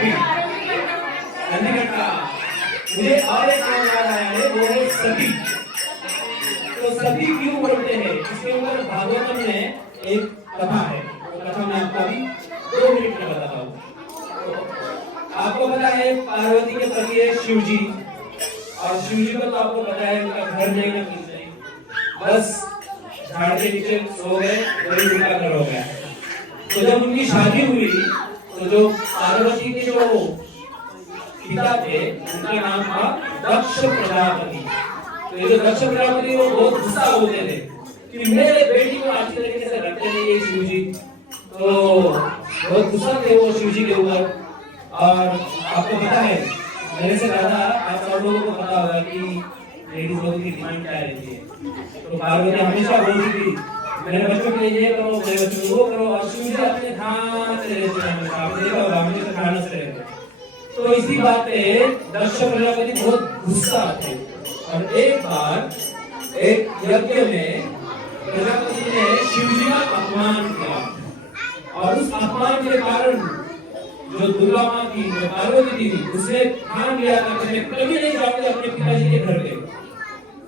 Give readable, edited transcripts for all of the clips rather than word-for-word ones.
सती, नंदीघट्टा। मुझे और एक नाम याद आया है, वो है सती। तो सती क्यों बोलते हैं, इसके ऊपर भागवतम में एक कथा है। वो कथा मैं आपको अभी 2 मिनट में बताता हूँ। आपको पता है पार्वती के पति है शिव जी, और शिव जी को तो आपको पता है उनका घर नहीं ना कुछ नहीं, बस झाड़ के नीचे सो गए, वही उनका घर हो गया। तो जब उनकी शादी हुई तो जो पार्वती के जो पिता थे उनका नाम था दक्ष प्रजापति। तो ये जो दक्ष प्रजापति वो बहुत गुस्सा होते थे कि मेरे बेटी को अच्छी तरीके से रखते नहीं है शिव जी। तो बहुत गुस्सा थे वो शिव जी के ऊपर। और आपको पता है मेरे से ज्यादा आप सब लोगों को पता होगा कि लेडीज लोगों की डिमांड क्या रहती है। तो पार्वती हमेशा बोलती थी मेरे बच्चों के लिए ये करो, मेरे बच्चों को वो करो, और शिव जी अपने ध्यान से रहते हैं। आपने देखा होगा हमेशा ध्यान से रहते हैं। तो इसी बात पे दक्ष प्रजापति बहुत गुस्सा थे। और एक बार एक यज्ञ में प्रजापति ने शिव जी का अपमान किया, और उस अपमान के कारण जो दुर्गा माँ थी, जो पार्वती थी, उसने ठान लिया था कि मैं कभी नहीं जाऊंगी अपने पिताजी के घर पे।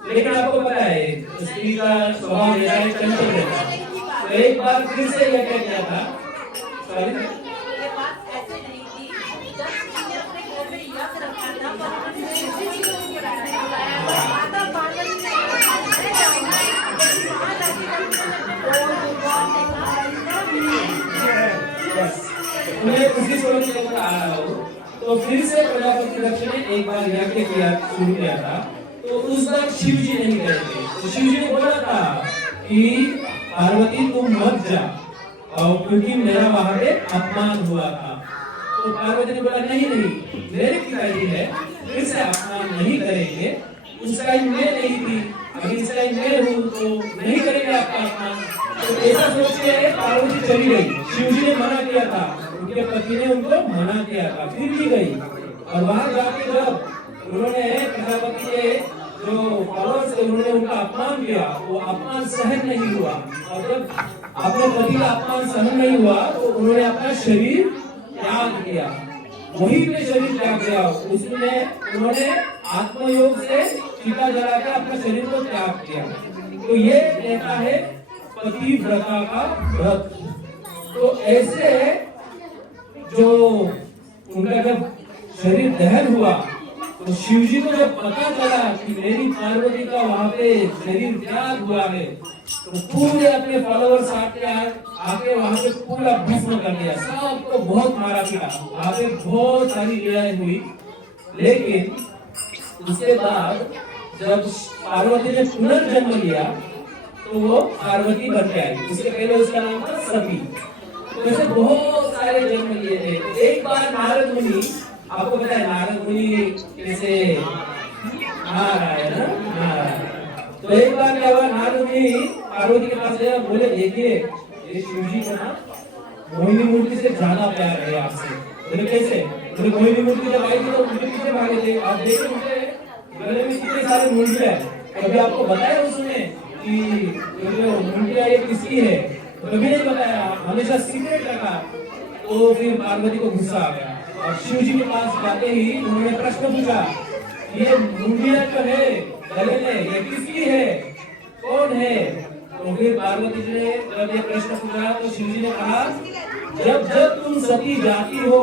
लेकिन आपको पता है स्त्री का स्वभाव ऐसा है, चंचल रहता है। तो एक बार फिर से यह क्या किया था, मैं उसी सोच के ऊपर आ रहा हूँ। तो फिर से प्रजापति दक्ष ने एक बार यज्ञ किया, शुरू किया था। तो उस बार शिव जी नहीं गए थे। तो शिव जी ने बोला था कि पार्वती तुम मत जा, और क्योंकि मेरा वहां पे अपमान हुआ था। तो पार्वती ने बोला नहीं नहीं, मेरे पिताजी है, फिर से अपमान नहीं करेंगे। उस टाइम मैं नहीं थी, अभी इस टाइम मैं हूँ, तो नहीं करेंगे आपका अपमान। तो ऐसा सोच के पार्वती चली गई। शिव जी ने मना किया था, उनके पति ने उनको मना किया था, फिर भी गई। और वहां जाके जब उन्होंने प्रजापति के जो फॉलोअर्स थे उन्होंने उनका अपमान किया, वो अपमान सहन नहीं हुआ। और जब अपने पति का अपमान सहन नहीं हुआ तो उन्होंने अपना शरीर त्याग किया, वहीं पे शरीर त्याग किया। उसमें उन्होंने आत्मयोग से चिता जला के अपने शरीर को त्याग किया। तो ये कहता है पतिव्रता का व्रत। तो ऐसे जो उनका जब शरीर दहन हुआ तो शिव जी को जब पता चला कि मेरी पार्वती का वहां पे शरीर त्याग हुआ है, तो पूरे अपने फॉलोअर्स आके वहां पे पूरा भस्म कर दिया, सबको बहुत मारा पीटा, वहां पे बहुत सारी लड़ाई हुई। लेकिन उसके बाद जब पार्वती ने पुनर्जन्म लिया तो वो पार्वती बन के आई। उसके पहले उसका नाम था सती। तो ऐसे बहुत सारे जन्म लिए थे। एक बार नारद मुनि, आपको पता है नारद मुनि कैसे नार आए ना, तो एक बार क्या हुआ, नारद मुनि पार्वती के पास गया, बोले देखिए ये शिव जी को ना मोहिनी मूर्ति से ज्यादा प्यार है आपसे। बोले कैसे? बोले मोहिनी मूर्ति जब आई थी तो उनके पीछे भागे थे, आप देखिए उनके गले में कितने सारे मूर्तियां हैं। कभी आपको बताया उसने कि जो मूर्तियां ये किसकी है? कभी नहीं बताया, हमेशा सीक्रेट रखा। तो फिर पार्वती को गुस्सा आ गया और शिव जी के पास जाते ही उन्होंने प्रश्न पूछा, ये मूर्तियां जो है गले में ये किसकी है, कौन है? तो फिर पार्वती जी ने जब ये प्रश्न पूछा तो शिव जी ने कहा, जब जब तुम सती जाती हो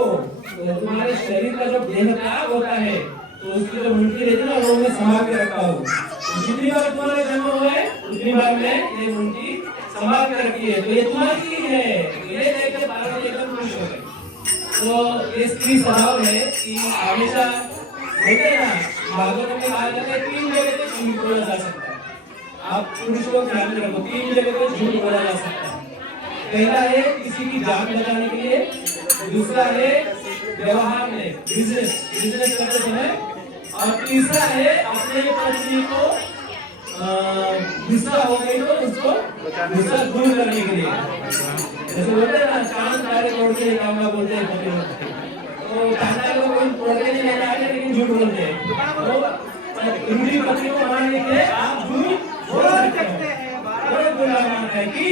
तो तुम्हारे शरीर का जब देह त्याग होता है तो उसकी जो मूर्ति रहती है ना वो मैं संभाल के रखा हूँ। जितनी बार तुम्हारा जन्म हुआ है उतनी बार मैं ये मूर्ति संभाल के रखी है, तो ये तुम्हारी है। ये देख के पार्वती एकदम खुश हो गई। तो ये स्त्री स्वभाव है कि हमेशा बोलते हैं ना, भागवत में कहा जाता है 3 जगह पे झूठ बोला जा सकता है। आप पुरुष लोग ध्यान में रखो, 3 जगह पे झूठ बोला जा सकता है। पहला है किसी की जान बचाने के लिए, दूसरा है व्यवहार में, बिजनेस करते समय, और तीसरा है अपने पत्नी को गुस्सा हो गई तो उसको गुस्सा दूर करने के लिए। जैसे बोलते हैं ना, चांद तारे तोड़ के निकालना बोलते हैं पति लोग, तो चांद तारे को कोई तोड़ के नहीं निकालते लेकिन झूठ बोलते हैं। तो दूसरी पत्नी को मनाने के लिए आप झूठ बोल सकते हैं। बड़े बुरा मान है कि